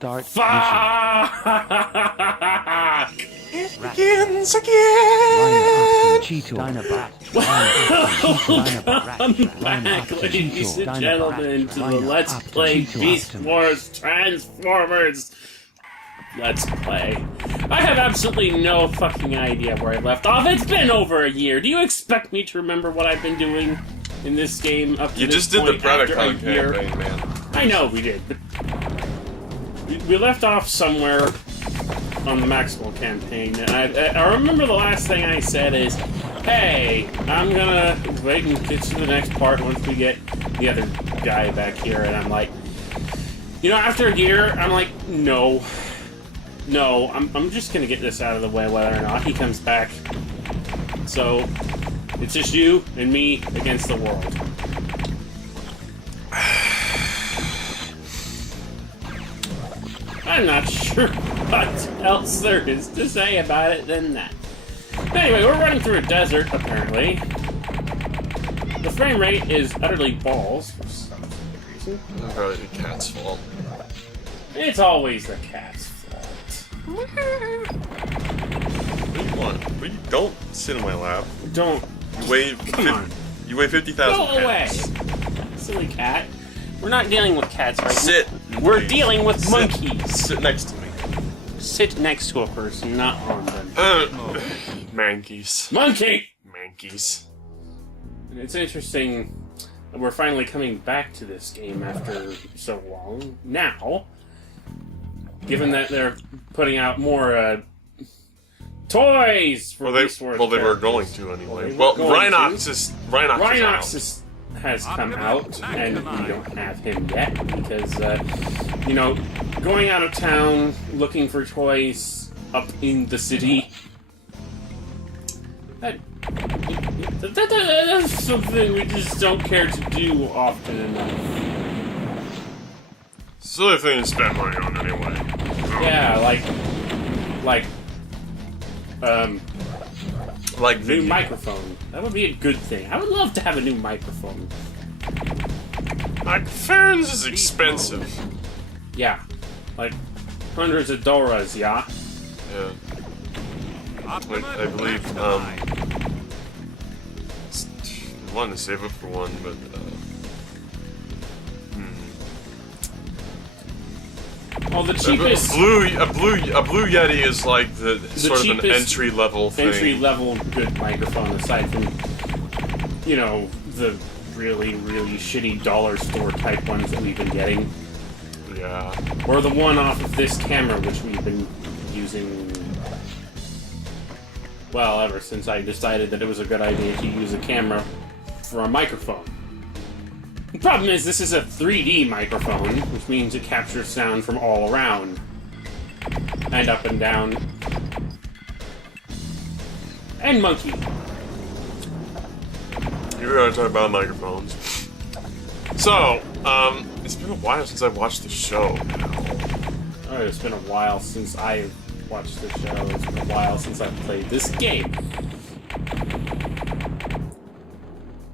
Start It begins again! Welcome back, ladies and gentlemen, to the Let's Play Beast Wars Transformers Let's Play. I have absolutely no fucking idea where I left off. It's been over a year. Do you expect me to remember what I've been doing in this game up to You this just did the point after a Predacon year? campaign, man. I know we did, but we left off somewhere on the Maxwell campaign, and I remember the last thing I said is, hey, I'm gonna wait and get to the next part once we get the other guy back here, and I'm like, you know, after a year, I'm like, no, I'm just gonna get this out of the way whether or not he comes back. So, it's just you and me against the world. I'm not sure what else there is to say about it than that. Anyway, we're running through a desert, apparently. The frame rate is utterly balls for some reason. Probably the cat's fault. It's always the cat's fault. What do you want? Don't sit in my lap. Don't. You weigh, you weigh 50,000 Go away! pounds. Silly cat. We're not dealing with cats right Sit. now. We're dealing with monkeys. Sit next to me. Sit next to a person, not on them. Mankeys. Monkey! Mankeys. It's interesting that we're finally coming back to this game after so long. Now, given that they're putting out more toys for Beast Wars Well, they were characters. going to anyway. Well, Well, Rhinox has come out, and we don't have him yet because, you know, going out of town looking for toys up in the city. That's something we just don't care to do often enough. Silly thing to spend money on anyway. Yeah, like new microphone. That would be a good thing. I would love to have a new microphone. Microphones is expensive. Yeah, like hundreds of dollars. Yeah. Yeah. I believe, I wanted to save up for one, but, Well, the cheapest a blue Yeti is like the sort of an entry level thing. Entry level good microphone, aside from, you know, the really shitty dollar store type ones that we've been getting. Yeah. Or the one off of this camera, which we've been using, well, ever since I decided that it was a good idea to use a camera for a microphone. The problem is, this is a 3D microphone, which means it captures sound from all around. And up and down. And monkey. You were gonna talk about microphones. So, it's been a while since I've watched the show now. Oh, it's been a while since I've watched the show. It's been a while since I've played this game.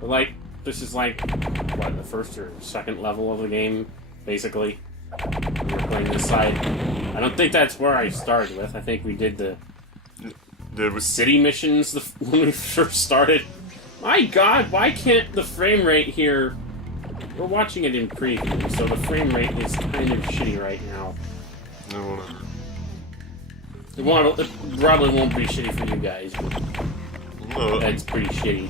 But, like, this is like, what, the first or second level of the game, basically. We're playing this side. I don't think that's where I started with. I think we did the city missions when we first started. My god, why can't the frame rate here... We're watching it in preview, so the frame rate is kind of shitty right now. No, whatever. It probably won't be shitty for you guys, but No. that's pretty shitty.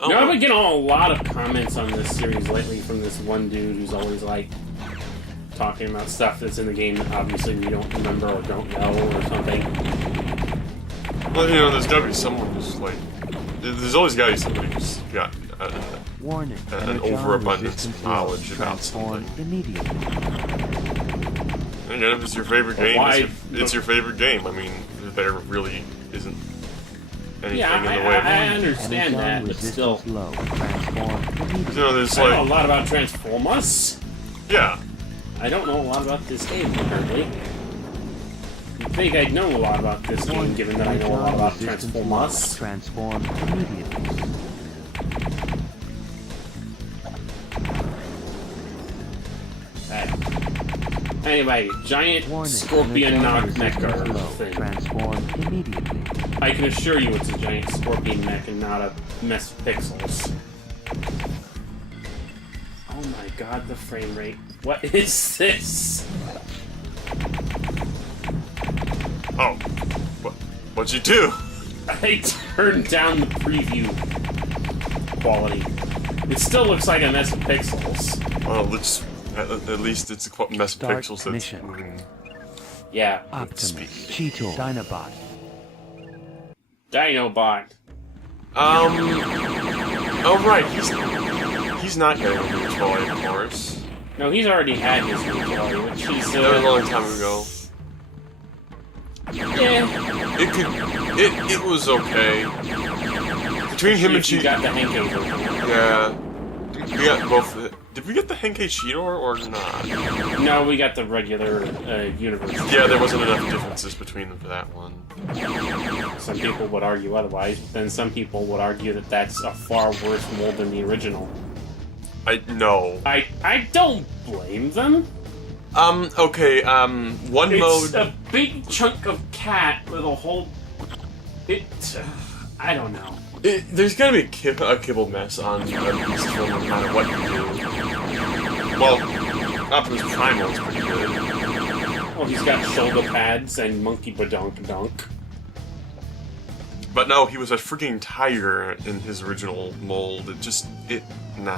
You know, I've been getting a lot of comments on this series lately from this one dude who's always, like, talking about stuff that's in the game that obviously we don't remember or don't know or something. Well, you know, there's gotta be someone who's like... There's always gotta be somebody who's got an overabundance of knowledge about something. And again, if it's your favorite game, it's your favorent game. I mean, there really isn't anything in the way of I understand that, but still. You know, there's I know like... a lot about Transformers. Yeah. I don't know a lot about this game, apparently. You'd think I'd know a lot about this game, given that I know a lot about Transformers. Transform immediately. Anyway, giant scorpion mecha thing. Transform immediately. I can assure you it's a giant scorpion mech and not a mess of pixels. Oh my god, the frame rate. What is this? Oh. What'd you do? I turned down the preview quality. It still looks like a mess of pixels. Well, at least it's a mess of Start pixels that's mission. moving. Yeah. Optimus, Cheetor, Dinobot. Dinobot. Oh right, he's not getting a new toy, of course. No, he's already had his new toy, which is, That was a long time ago. yeah. It was okay. Between him and If you got the Henkei version. yeah. We got both. Did we get the Henkei Cheetor or not? No, we got the regular universe. Yeah, there wasn't enough differences between them for that one. Some people would argue otherwise, but then some people would argue that that's a far worse mold than the original. No. I don't blame them. Okay, one It's mode... a big chunk of cat with a whole... I don't know. There's gotta be a kibble mess on this film no matter what you do. Well, Optimus Primal's pretty good. Well, he's got shoulder pads and monkey badonk-donk. But no, he was a freaking tiger in his original mold. No.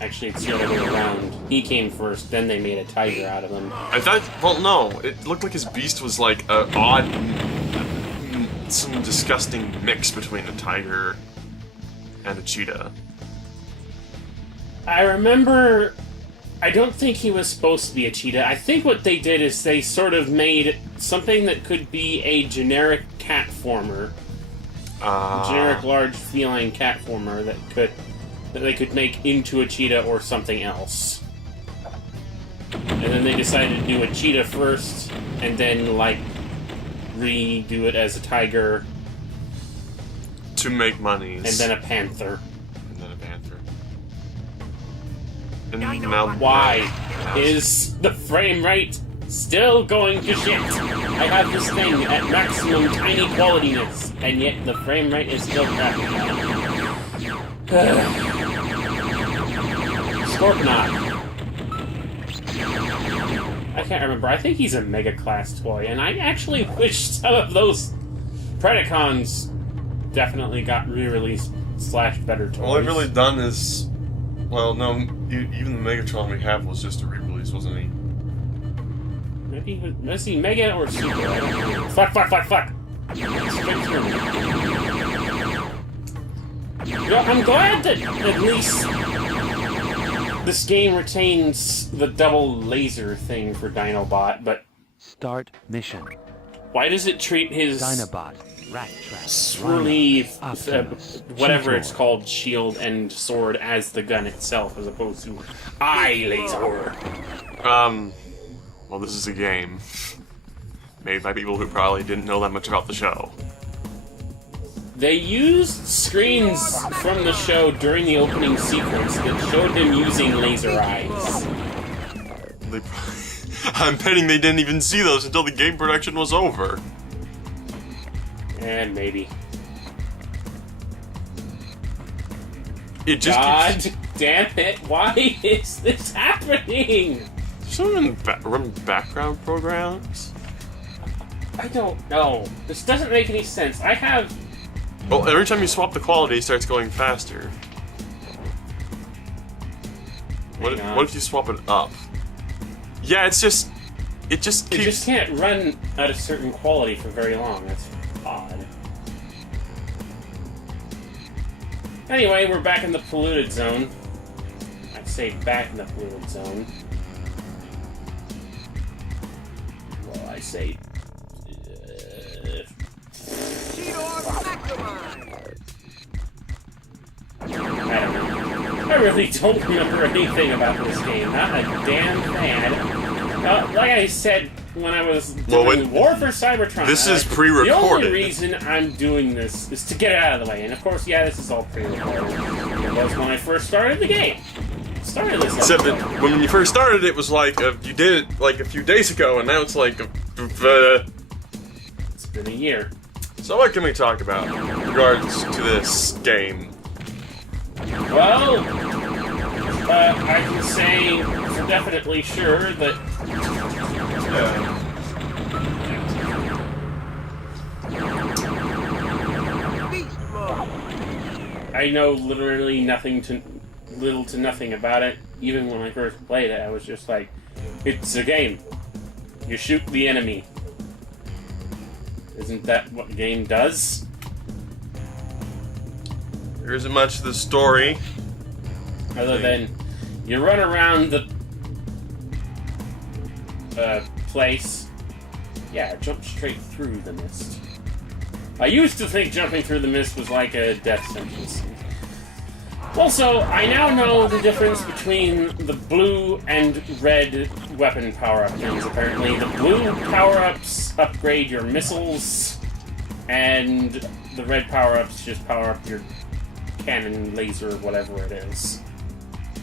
Actually, it's the other way around. He came first, then they made a tiger out of him. I thought, well, no, it looked like his beast was like a odd, some disgusting mix between a tiger and a cheetah. I remember... I don't think he was supposed to be a cheetah. I think what they did is they sort of made something that could be a generic cat former. Generic large feline cat former that they could make into a cheetah or something else. And then they decided to do a cheetah first, and then, like, redo it as a tiger. To make monies. And then a panther. And now... Why is the frame rate still going to shit? I have this thing at maximum tiny qualityness, and yet the frame rate is still crappy. Scorponok. I can't remember. I think he's a Mega Class toy, and I actually wish some of those Predacons definitely got re-released / better toys. All they've really done is... Well, no, even the Megatron we have was just a re-release, wasn't he? Maybe was he Mega or Super? I don't know. Fuck! Straight through. I'm glad that at least this game retains the double laser thing for Dinobot, but... Start mission. Why does it treat his... Dinobot. Rat trap. Swirly, whatever Cheetor. it's called, shield and sword as the gun itself, as opposed to eye laser? Well, this is a game made by people who probably didn't know that much about the show. They used screens from the show during the opening sequence that showed him using laser eyes. I'm betting they didn't even see those until the game production was over. And maybe. It just God damn it, why is this happening? Some run background programs? I don't know. This doesn't make any sense. I have... Well, every time you swap the quality, it starts going faster. What if you swap it up? Yeah, it just keeps... It just can't run at a certain quality for very long. That's odd. Anyway, we're back in the polluted zone. I'd say back in the polluted zone. Well, I say... I don't know. I really don't remember anything about this game. Not a damn thing. Like I said when I was doing War for Cybertron, this is pre-recorded. The only reason I'm doing this is to get it out of the way. And of course, yeah, this is all pre-recorded. It was when I first started the game. started this Except episode. that when you first started, it was like you did it like a few days ago, and now it's like. It's been a year. So what can we talk about in regards to this game? Well, I can say for definitely sure that I know literally little to nothing about it. Even when I first played it, I was just like, it's a game. You shoot the enemy. Isn't that what the game does? There isn't much to the story. Other than you run around the place. Yeah, jump straight through the mist. I used to think jumping through the mist was like a death sentence. Also, I now know the difference between the blue and red weapon power-up things, apparently. The blue power-ups upgrade your missiles, and the red power-ups just power up your cannon, laser, whatever it is.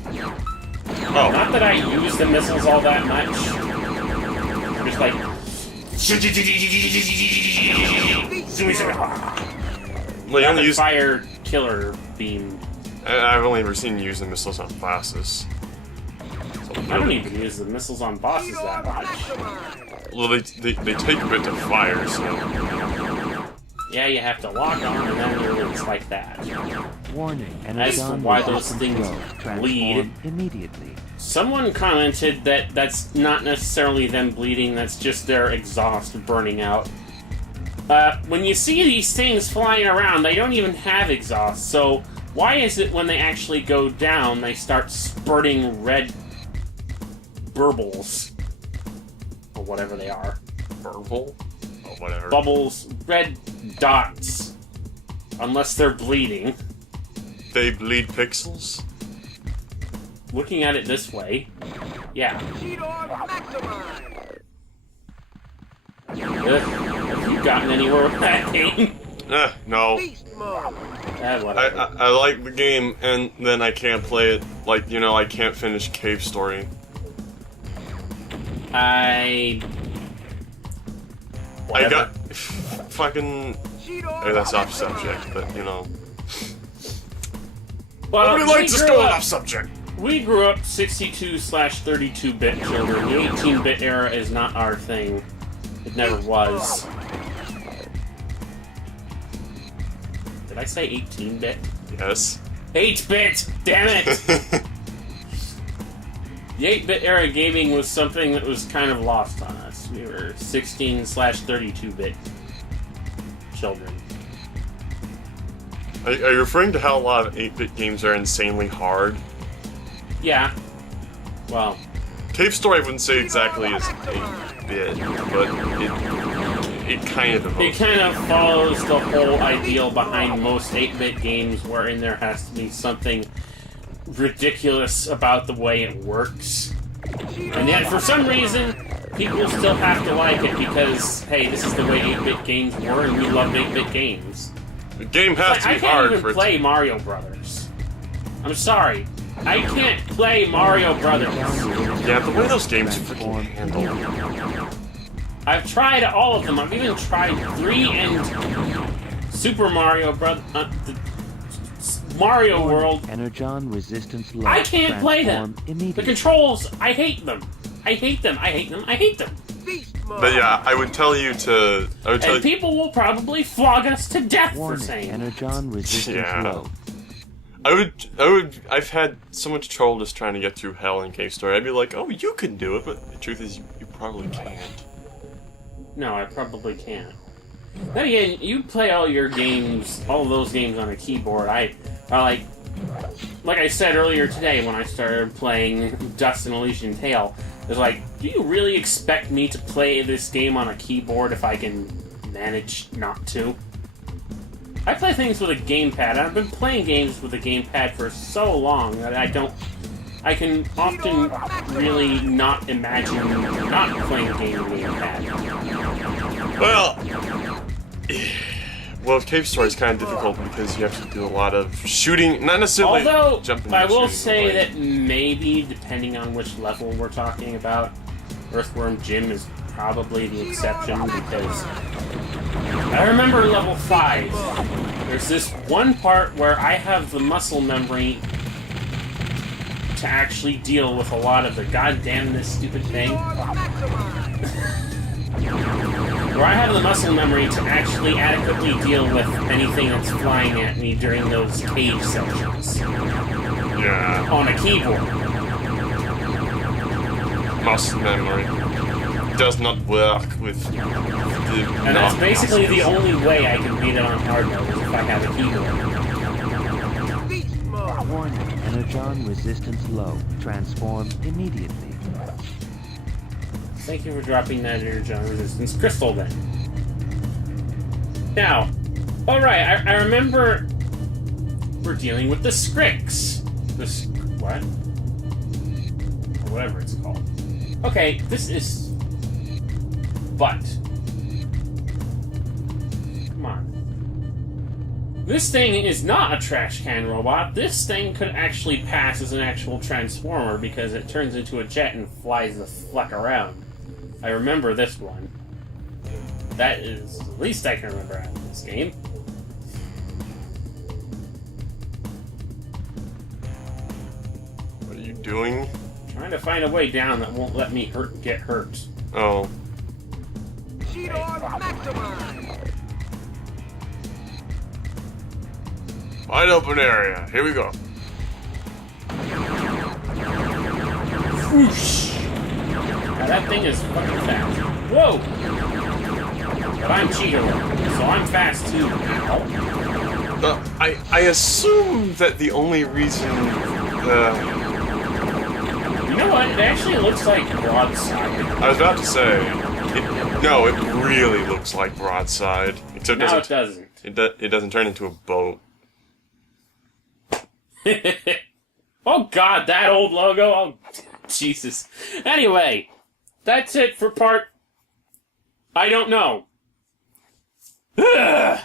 Oh. Not that I use the missiles all that much. I'm just like... Well, you only use. fire killer beam. I've only ever seen you use the missiles on bosses. So, I don't even use the missiles on bosses that much. Well, they take a bit to fire, so. Yeah, you have to lock on, and then it's like that. Warning. As for why those things bleed, immediately. someone commented that that's not necessarily them bleeding, that's just their exhaust burning out. When you see these things flying around, they don't even have exhaust, so why is it when they actually go down, they start spurting red burbles? Or whatever they are. Burble? Oh, whatever. Bubbles, red dots. Unless they're bleeding. They bleed pixels? Looking at it this way, yeah. Have you gotten anywhere with that game? No. Whatever. I like the game, and then I can't play it. Like, you know, I can't finish Cave Story. I got fucking. That's off subject, but you know. Well, Nobody likes us going off subject. We grew up 62/32-bit children. The 18-bit era is not our thing. It never was. Did I say 18-bit? Yes. 8-bit! Damn it! The 8-bit era gaming was something that was kind of lost on us. We were 16/32-bit children. Are you referring to how a lot of 8-bit games are insanely hard? Yeah. Well. Cave Story I wouldn't say exactly is 8-bit, but it kind of It kind of follows the whole ideal behind most 8-bit games, wherein there has to be something ridiculous about the way it works. And yet, for some reason, people still have to like it because, hey, this is the way 8-bit games were, and we love 8-bit games. The game has to be I hard can't even play Mario Brothers. I'm sorry. I can't play Mario Brothers. Yeah, the way those games freaking handle. I've tried all of them. I've even tried 3 and Super Mario Brothers. Mario World. Energon resistance low. I can't play them. The Immediately. controls, I hate them. I hate them. I hate them. I hate them. But yeah, I would tell you to. And people will probably flog us to death for Warning. saying it. Energon resistance Yeah. low. I've had so much trouble just trying to get through hell in Cave Story. I'd be like, oh, you can do it, but the truth is, you probably can't. No, I probably can't. Then again, you play all your games, all of those games on a keyboard. Like I said earlier today when I started playing Dust and Elysian Tale, it was like, do you really expect me to play this game on a keyboard if I can manage not to? I play things with a gamepad, and I've been playing games with a gamepad for so long that I can often really not imagine not playing a game with a gamepad. Well, Well, Cave Story is kind of difficult because you have to do a lot of shooting, not necessarily Although, jumping. I will shooting, say but, like, that maybe, depending on which level we're talking about, Earthworm Jim is probably the exception, because I remember level 5, there's this one part where I have the muscle memory to actually deal with a lot of the goddamn this stupid thing. Where I have the muscle memory to actually adequately deal with anything that's flying at me during those cage sections. yeah. On a keyboard. Muscle memory does not work with the. And that's basically the only way I can beat it on hard mode, is if I have a keyboard. Warning, energon resistance low. Transform immediately. Thank you for dropping that energon resistance crystal then. Now, alright, I remember we're dealing with the Skrix. What? Or whatever it's called. Okay, this is... But. Come on. This thing is not a trash can robot. This thing could actually pass as an actual transformer because it turns into a jet and flies the fuck around. I remember this one. That is the least I can remember out of this game. What are you doing? Trying to find a way down that won't let me get hurt. Oh. Wide open area. Here we go. Whoosh! Now that thing is fucking fast. Whoa! But I'm Cheeto, so I'm fast too. Ow. I assume that the only reason. You know what? It actually looks like broadside. I was about to say. No, it really looks like broadside. Except No, it doesn't. It doesn't turn into a boat. Oh god, that old logo! Oh, Jesus. Anyway, that's it for part... I don't know. Ugh.